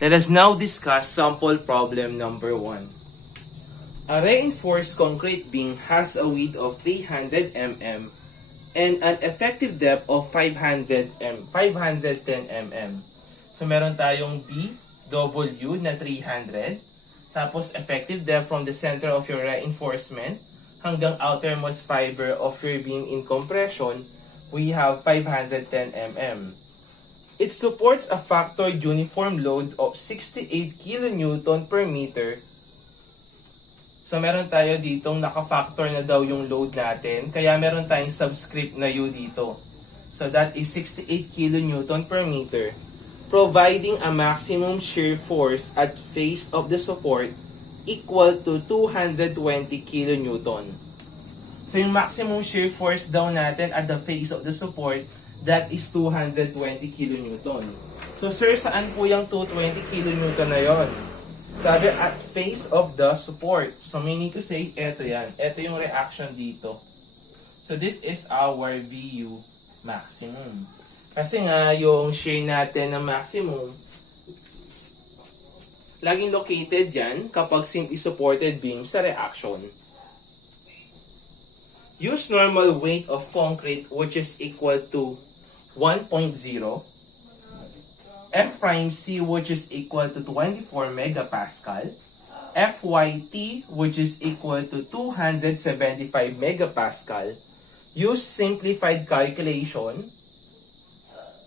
Let us now discuss sample problem number 1. A reinforced concrete beam has a width of 300 mm and an effective depth of 510 mm. So meron tayong BW na 300, tapos effective depth from the center of your reinforcement hanggang outermost fiber of your beam in compression, we have 510 mm. It supports a factored uniform load of 68 kN per meter. So meron tayo ditong naka-factor na daw yung load natin, kaya meron tayong subscript na U dito. So that is 68 kN per meter, providing a maximum shear force at face of the support equal to 220 kN. So yung maximum shear force daw natin at the face of the support, that is 220 kN. So sir, saan po yung 220 kN na yon? Sabi at face of the support. So meaning to say, eto yan. Eto yung reaction dito. So this is our VU maximum. Kasi nga yung shear natin na maximum, laging located yan kapag simply supported beam sa reaction. Use normal weight of concrete which is equal to 1.0, F'C which is equal to 24 megapascal, Fyt which is equal to 275 megapascal. Use simplified calculation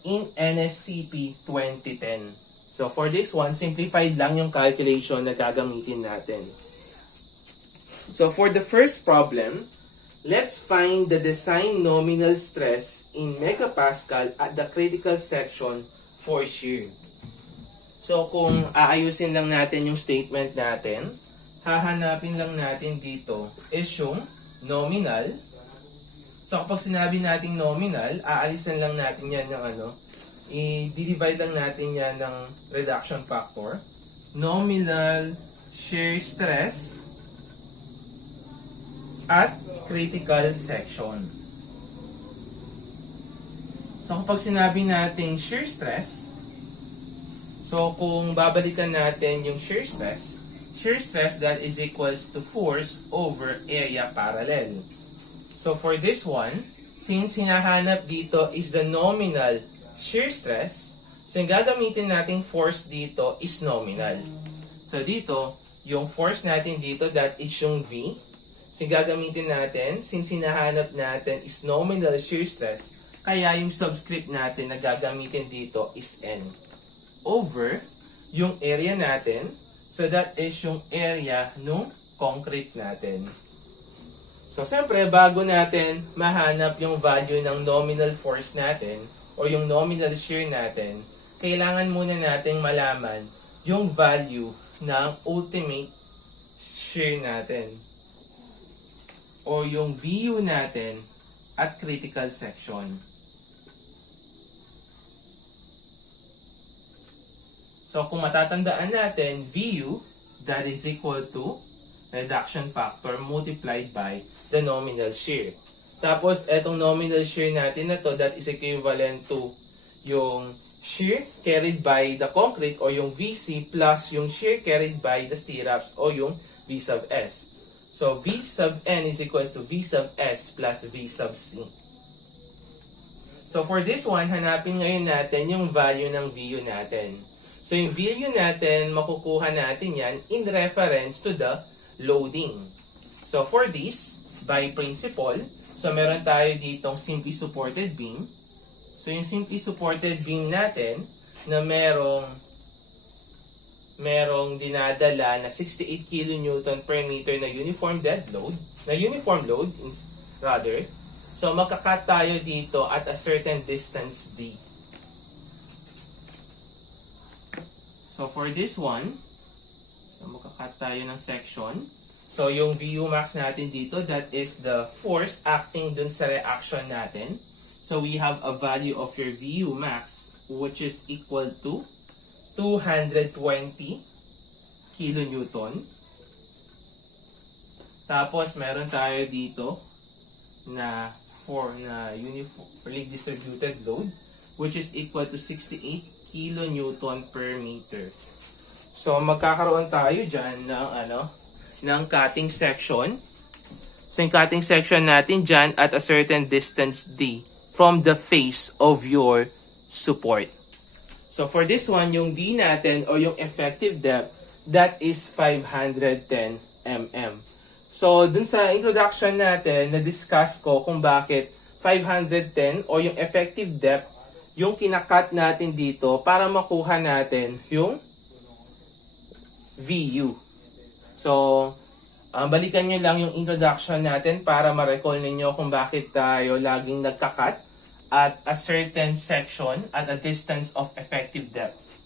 in NSCP 2010. So for this one, simplified lang yung calculation na gagamitin natin. So for the first problem, let's find the design nominal stress in megapascal at the critical section for shear. So kung aayusin lang natin yung statement natin, hahanapin lang natin dito is yung nominal. So kapag sinabi natin nominal, aalisan lang natin yan ng i-divide lang natin yan ng reduction factor. Nominal shear stress at critical section. So kapag sinabi natin shear stress, so kung babalikan natin yung shear stress that is equals to force over area parallel. So for this one, since hinahanap dito is the nominal shear stress, so yung gagamitin nating force dito is nominal. So dito, yung force natin dito, that is yung V. So yung gagamitin natin, since hinahanap natin is nominal shear stress, kaya yung subscript natin na gagamitin dito is N. Over yung area natin, so that is yung area ng concrete natin. So siyempre, bago natin mahanap yung value ng nominal force natin, o yung nominal shear natin, kailangan muna nating malaman yung value ng ultimate shear natin, o yung VU natin at critical section. So kung matatandaan natin, VU, that is equal to reduction factor multiplied by the nominal shear. Tapos etong nominal shear natin na to, that is equivalent to yung shear carried by the concrete o yung VC plus yung shear carried by the stirrups o yung V sub S. So, V sub N is equals to V sub S plus V sub C. So, for this one, hanapin ngayon natin yung value ng VU natin. So, yung VU natin, makukuha natin yan in reference to the loading. So, for this, by principle, so meron tayo ditong simply supported beam. So, yung simply supported beam natin na merong dinadala na 68 kN per meter na uniform load. So magka-cut tayo dito at a certain distance D. So for this one, so magka-cut tayo ng section. So yung VU max natin dito, that is the force acting dun sa reaction natin. So we have a value of your VU max which is equal to 220 kN. Tapos meron tayo dito na uniformly distributed load which is equal to 68 kN per meter. So, magkakaroon tayo dyan ng cutting section. So, yung cutting section natin dyan at a certain distance D from the face of your support. So, for this one, yung D natin or yung effective depth, that is 510 mm. So, dun sa introduction natin, na-discuss ko kung bakit 510 o yung effective depth, yung kinakat natin dito para makuha natin yung VU. So, balikan nyo lang yung introduction natin para ma-recall ninyo kung bakit tayo laging nagkakat at a certain section at a distance of effective depth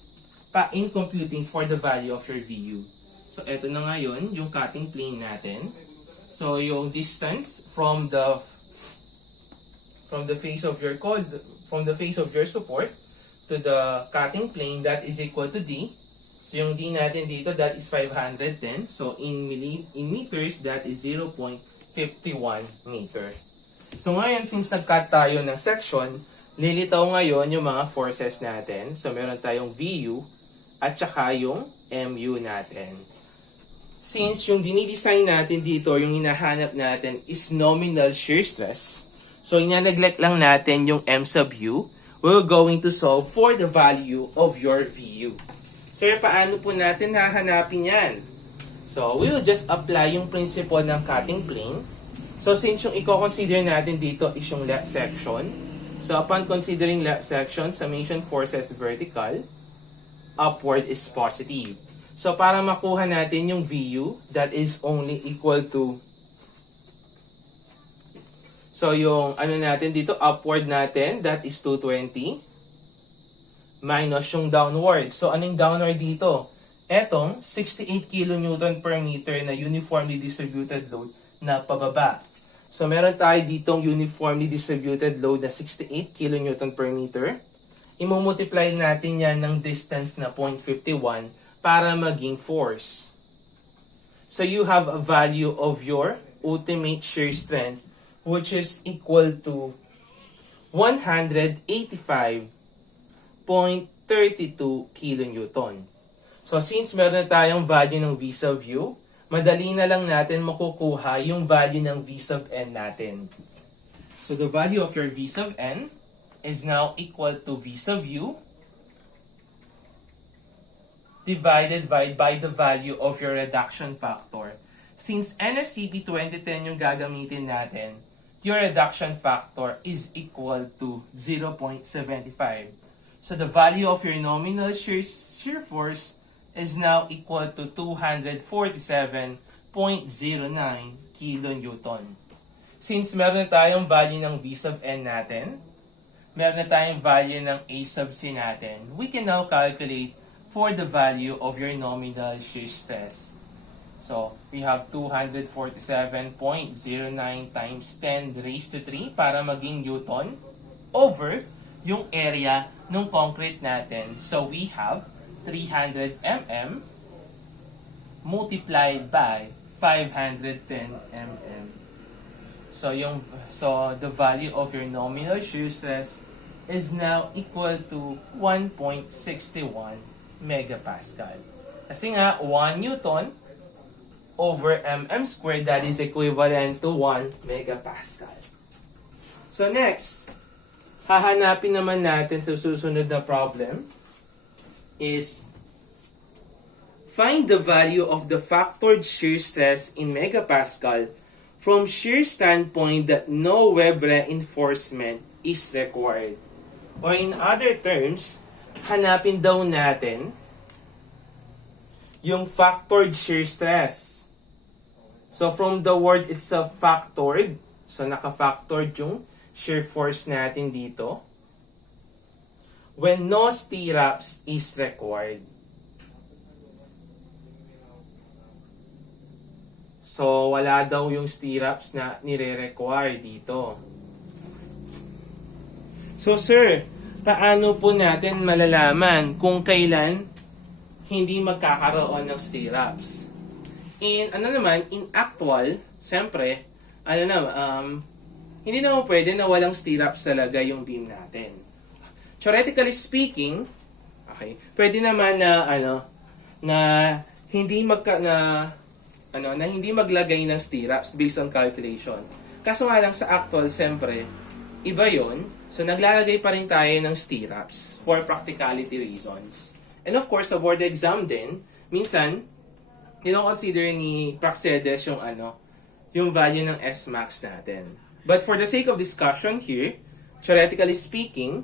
in computing for the value of your VU. So, eto na ngayon yung cutting plane natin. So, yung distance from the face of your support to the cutting plane, that is equal to D. So, yung D natin dito, that is 510. So, in meters, that is 0.51 meter. So, ngayon, since nag-cut tayo ng section, lilitaw ngayon yung mga forces natin. So, meron tayong VU at saka yung MU natin. Since yung dinidesign natin dito, yung hinahanap natin is nominal shear stress. So, ina-neglect lang natin yung M sub U. We're going to solve for the value of your VU. Sir, paano po natin hahanapin yan? So, we will just apply yung principle ng cutting plane. So, since yung i-consider natin dito is yung left section. So, upon considering left section, summation forces vertical, upward is positive. So, para makuha natin yung VU, that is only equal to, so, yung natin dito, upward natin, that is 220. Minus yung downward. So, anong downward dito? Etong 68 kN per meter na uniformly distributed load na pababa. So, meron tayo ditong uniformly distributed load na 68 kN per meter. Imumultiply natin yan ng distance na 0.51 para maging force. So, you have a value of your ultimate shear strength which is equal to 185.32 kN. So, since meron na tayong value ng V sub U, madali na lang natin makukuha yung value ng V sub N natin. So, the value of your V sub N is now equal to V sub U divided by the value of your reduction factor. Since NSCP 2010 yung gagamitin natin, your reduction factor is equal to 0.75. So the value of your nominal shear force is now equal to 247.09 kN. Since meron na tayong value ng V sub N natin, meron na tayong value ng A sub C natin, we can now calculate for the value of your nominal shear stress. So, we have 247.09 times 10 raised to 3 para maging Newton over yung area ng concrete natin. So, we have 300 mm multiplied by 510 mm. So, the value of your nominal shear stress is now equal to 1.61 megapascal. Kasi nga, 1 Newton over mm squared, that is equivalent to 1 megapascal. So next, hahanapin naman natin sa susunod na problem is find the value of the factored shear stress in megapascal from shear standpoint that no web reinforcement is required. Or in other terms, hanapin daw natin yung factored shear stress. So, from the word itself, factored. So, naka-factored yung shear force natin dito. When no stirrups is required. So, wala daw yung stirrups na nire-require dito. So, sir, paano po natin malalaman kung kailan hindi magkakaroon ng stirrups? In actual, siyempre, hindi naman pwede na walang stirrups talaga yung beam natin. Theoretically speaking, okay, pwede naman na na hindi na hindi maglagay ng stirrups based on calculation. Kaso nga lang sa actual, siyempre, iba yon. So, naglalagay pa rin tayo ng stirrups for practicality reasons. And of course, sa board exam din, minsan, consider ni Praxedes yung value ng S-max natin. But for the sake of discussion here, theoretically speaking,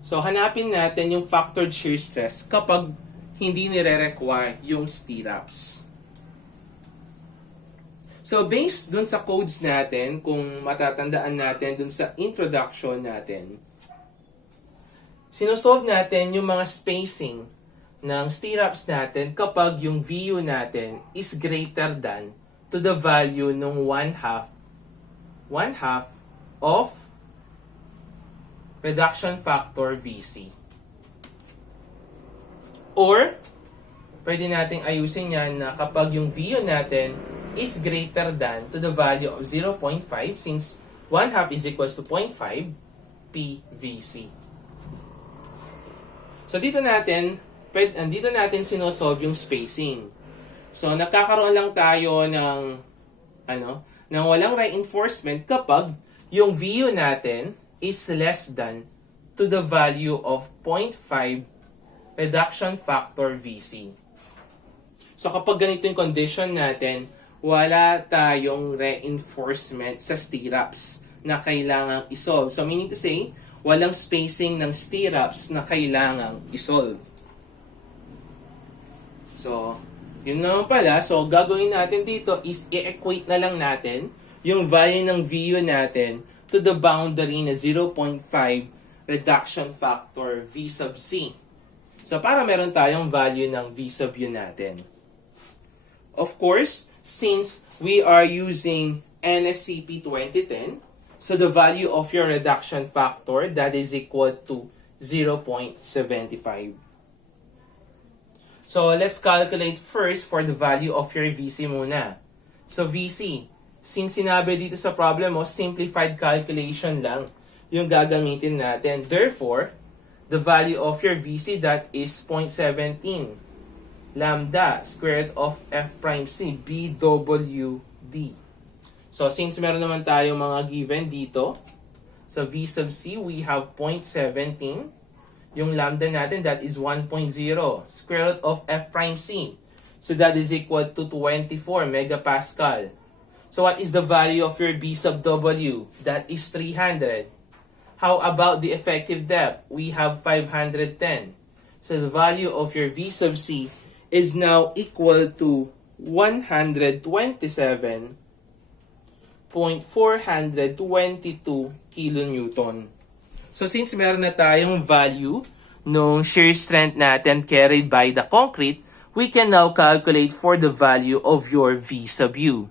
so hanapin natin yung factored shear stress kapag hindi nire-require yung stirrups. So, based dun sa codes natin, kung matatandaan natin dun sa introduction natin, sinusolve natin yung mga spacing ng stirrups natin kapag yung VU natin is greater than to the value ng 1/2 of reduction factor VC. Or, pwede nating ayusin yan na kapag yung VU natin is greater than to the value of 0.5 since 1/2 is equals to 0.5 PVC. So dito natin sinosolve yung spacing. So nagkakaroon lang tayo ng walang reinforcement kapag yung VU natin is less than to the value of 0.5 reduction factor VC. So kapag ganito yung condition natin, wala tayong reinforcement sa stirrups na kailangang isolve. So meaning to say, walang spacing ng stirrups na kailangang isolve. So, yun naman pala. So, gagawin natin dito is i-equate na lang natin yung value ng VU natin to the boundary na 0.5 reduction factor V sub C. So, para meron tayong value ng V sub U natin. Of course, since we are using NSCP 2010, so the value of your reduction factor, that is equal to 0.75. So, let's calculate first for the value of your VC muna. So, VC, since sinabi dito sa problem mo, simplified calculation lang yung gagamitin natin. Therefore, the value of your VC, that is 0.17 lambda square root of F prime C BWD. So, since meron naman tayo mga given dito, so V sub C, we have 0.17. Yung lambda natin, that is 1.0 square root of F prime C. So, that is equal to 24 megapascal. So, what is the value of your B sub W? That is 300. How about the effective depth? We have 510. So, the value of your V sub C is now equal to 127.422 kilonewton. So, since meron na tayong value ng shear strength natin carried by the concrete, we can now calculate for the value of your V sub U.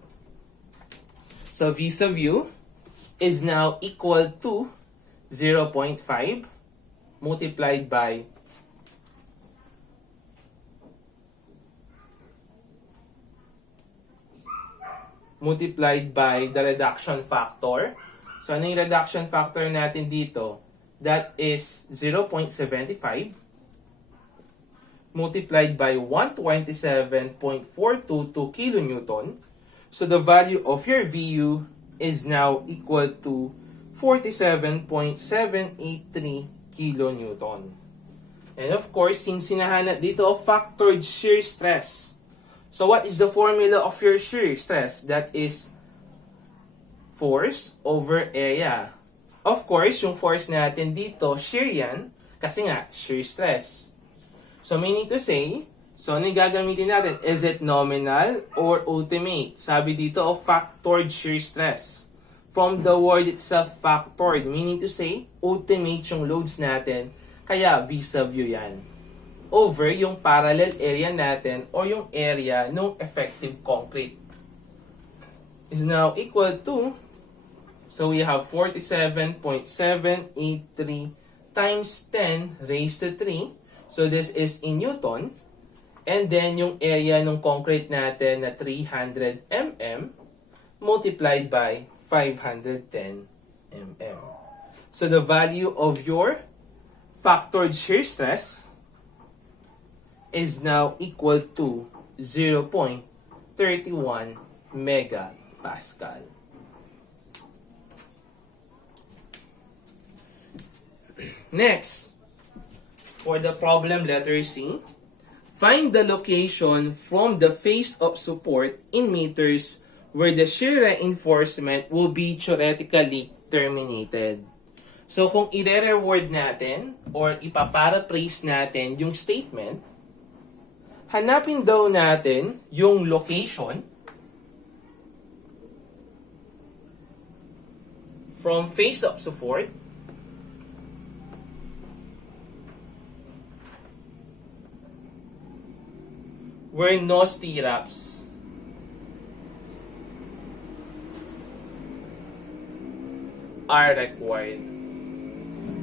So, V sub U is now equal to 0.5 multiplied by the reduction factor. So, ano yung reduction factor natin dito? That is 0.75 multiplied by 127.422 kilonewton. So, the value of your VU is now equal to 47.783 kilonewton. And of course, since sinahanap dito factored shear stress. So, what is the formula of your shear stress? That is force over area. Of course, yung force natin dito, shear yan, kasi nga, shear stress. So, meaning to say, so ano yung gagamitin natin? Is it nominal or ultimate? Sabi dito, factored shear stress. From the word itself, factored, meaning to say, ultimate yung loads natin, kaya V sub U yan. Over yung parallel area natin or yung area ng effective concrete is now equal to, so we have 47.783 times 10 raised to 3. So this is in Newton. And then yung area ng concrete natin na 300 mm multiplied by 510 mm. So the value of your factored shear stress is now equal to 0.31 megapascal. Next, for the problem letter C, find the location from the face of support in meters where the shear reinforcement will be theoretically terminated. So kung i-reword natin or ipaparaphrase natin yung statement, hanapin daw natin yung location from face of support where no stirrups are required.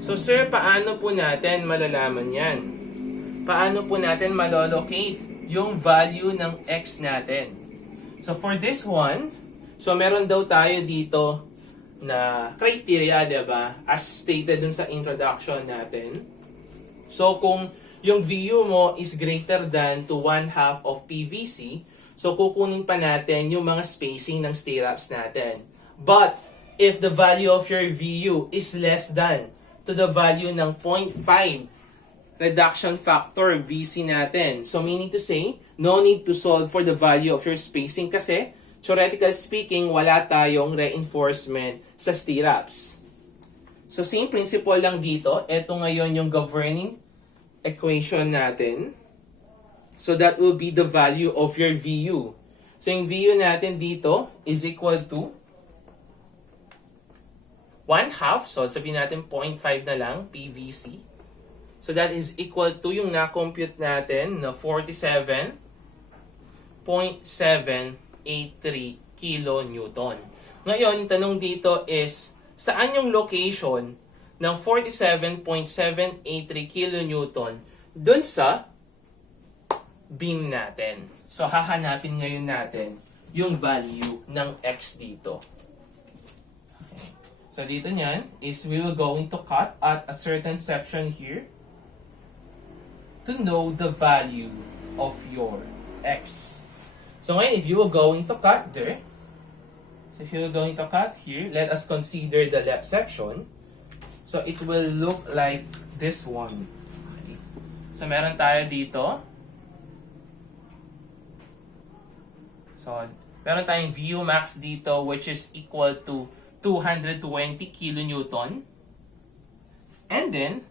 So sir, paano po natin malalaman yan? Paano po natin malolocate yung value ng x natin? So for this one, so meron daw tayo dito na criteria, diba? As stated dun sa introduction natin. So kung yung VU mo is greater than to 1/2 of PVC, so kukunin pa natin yung mga spacing ng stirrups natin. But if the value of your VU is less than to the value ng 0.5 reduction factor VC natin, so meaning to say, no need to solve for the value of your spacing kasi, theoretically speaking, wala tayong reinforcement sa stirrups. So same principle lang dito. Ito ngayon yung governing equation natin. So that will be the value of your VU. So yung VU natin dito is equal to 1/2. So sabihin natin 0.5 na lang PVC. So that is equal to yung na-compute natin na 47.783 kilonewton. Ngayon, tanong dito is, saan yung location ng 47.783 kilonewton dun sa beam natin? So, hahanapin ngayon natin yung value ng x dito. Okay. So, dito nyan is we will going to cut at a certain section here to know the value of your x. So ngayon, if you are going to cut there, so if you are going to cut here, let us consider the left section. So it will look like this one. Okay. So meron tayo dito. So meron tayong VU max dito which is equal to 220 kilonewton. And then,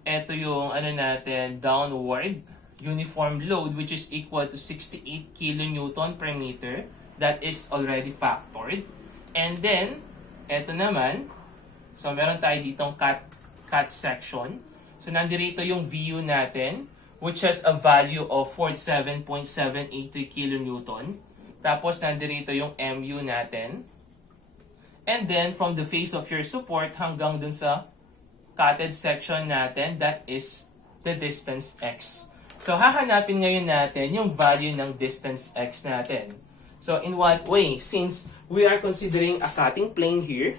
eto yung ano natin, downward uniform load which is equal to 68 kilonewton per meter. That is already factored. And then, eto naman, so meron tayo ditong cut section. So nandirito yung VU natin which has a value of 47.783 kilonewton. Tapos nandirito yung MU natin. And then, from the face of your support hanggang dun sa cutted section natin, that is the distance x. So, hahanapin ngayon natin yung value ng distance x natin. So, in what way? Since we are considering a cutting plane here,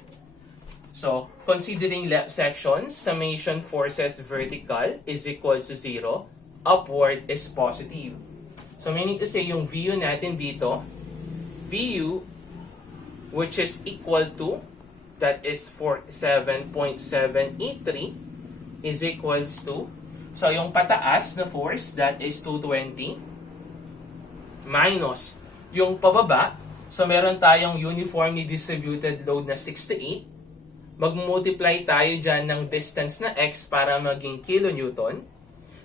so, considering left section, summation forces vertical is equal to 0, upward is positive. So, meaning to say, yung VU natin dito, VU, which is equal to, that is 47.783, is equals to, so yung pataas na force, that is 220, minus yung pababa, so meron tayong uniformly distributed load na 68, mag-multiply tayo dyan ng distance na x para maging kilonewton.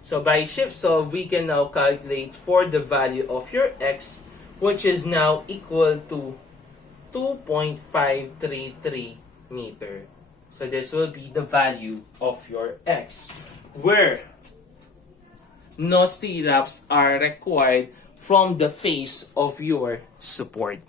So by shift solve, we can now calculate for the value of your x, which is now equal to 2.533 meter. So this will be the value of your x, where no stirrups are required from the face of your support.